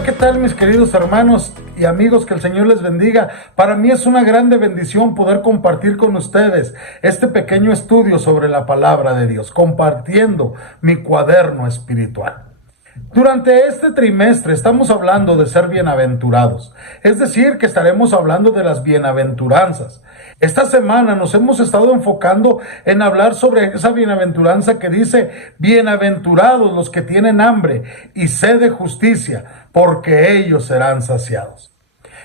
Hola, ¿qué tal mis queridos hermanos y amigos? Que el Señor les bendiga. Para mí es una grande bendición poder compartir con ustedes este pequeño estudio sobre la palabra de Dios, compartiendo mi cuaderno espiritual. Durante este trimestre estamos hablando de ser bienaventurados, es decir, que estaremos hablando de las bienaventuranzas. Esta semana nos hemos estado enfocando en hablar sobre esa bienaventuranza que dice: bienaventurados los que tienen hambre y sed de justicia, porque ellos serán saciados.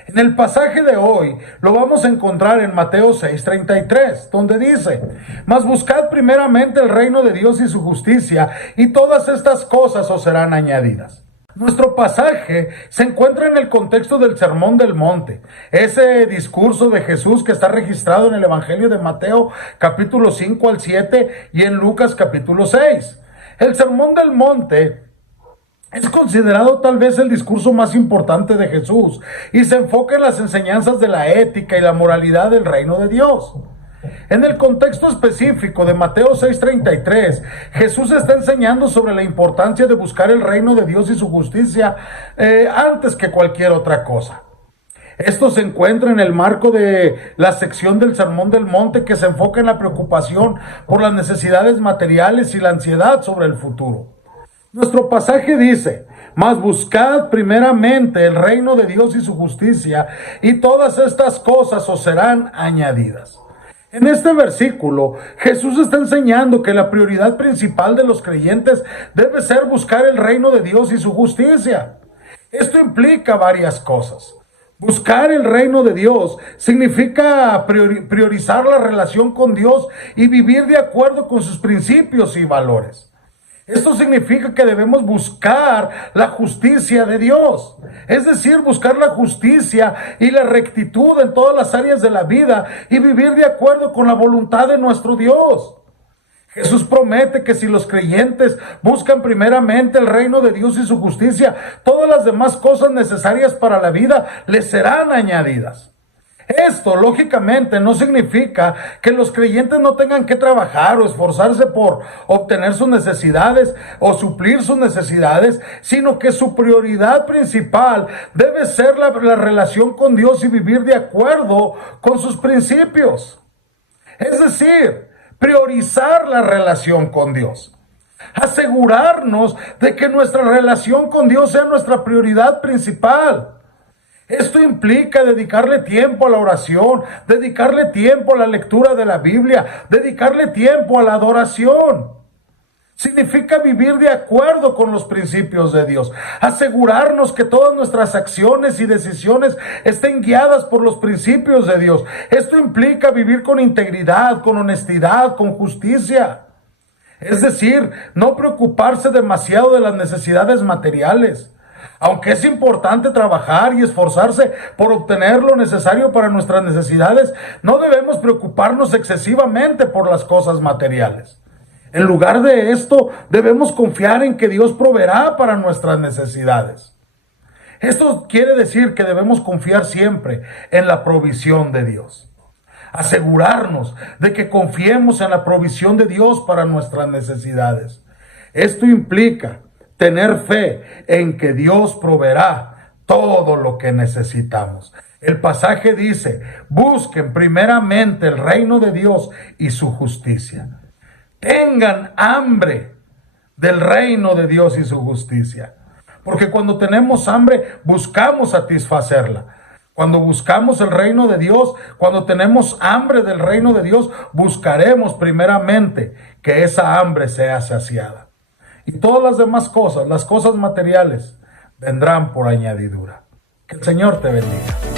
En el pasaje de hoy lo vamos a encontrar en Mateo 6:33, donde dice: mas buscad primeramente el reino de Dios y su justicia, y todas estas cosas os serán añadidas. Nuestro pasaje se encuentra en el contexto del Sermón del Monte, ese discurso de Jesús que está registrado en el Evangelio de Mateo capítulo 5 al 7 y en Lucas capítulo 6. El Sermón del Monte es considerado tal vez el discurso más importante de Jesús y se enfoca en las enseñanzas de la ética y la moralidad del reino de Dios. En el contexto específico de Mateo 6:33, Jesús está enseñando sobre la importancia de buscar el reino de Dios y su justicia antes que cualquier otra cosa. Esto se encuentra en el marco de la sección del Sermón del Monte que se enfoca en la preocupación por las necesidades materiales y la ansiedad sobre el futuro. Nuestro pasaje dice: mas buscad primeramente el reino de Dios y su justicia, y todas estas cosas os serán añadidas. En este versículo, Jesús está enseñando que la prioridad principal de los creyentes debe ser buscar el reino de Dios y su justicia. Esto implica varias cosas. Buscar el reino de Dios significa priorizar la relación con Dios y vivir de acuerdo con sus principios y valores. Esto significa que debemos buscar la justicia de Dios, es decir, buscar la justicia y la rectitud en todas las áreas de la vida y vivir de acuerdo con la voluntad de nuestro Dios. Jesús promete que si los creyentes buscan primeramente el reino de Dios y su justicia, todas las demás cosas necesarias para la vida les serán añadidas. Esto, lógicamente, no significa que los creyentes no tengan que trabajar o esforzarse por obtener sus necesidades o suplir sus necesidades, sino que su prioridad principal debe ser la relación con Dios y vivir de acuerdo con sus principios. Es decir, priorizar la relación con Dios. Asegurarnos de que nuestra relación con Dios sea nuestra prioridad principal. Esto implica dedicarle tiempo a la oración, dedicarle tiempo a la lectura de la Biblia, dedicarle tiempo a la adoración. Significa vivir de acuerdo con los principios de Dios, asegurarnos que todas nuestras acciones y decisiones estén guiadas por los principios de Dios. Esto implica vivir con integridad, con honestidad, con justicia. Es decir, no preocuparse demasiado de las necesidades materiales. Aunque es importante trabajar y esforzarse por obtener lo necesario para nuestras necesidades, no debemos preocuparnos excesivamente por las cosas materiales. En lugar de esto, debemos confiar en que Dios proveerá para nuestras necesidades. Esto quiere decir que debemos confiar siempre en la provisión de Dios. Asegurarnos de que confiemos en la provisión de Dios para nuestras necesidades. Esto implica tener fe en que Dios proveerá todo lo que necesitamos. El pasaje dice: busquen primeramente el reino de Dios y su justicia. Tengan hambre del reino de Dios y su justicia. Porque cuando tenemos hambre, buscamos satisfacerla. Cuando buscamos el reino de Dios, cuando tenemos hambre del reino de Dios, buscaremos primeramente que esa hambre sea saciada. Y todas las demás cosas, las cosas materiales, vendrán por añadidura. Que el Señor te bendiga.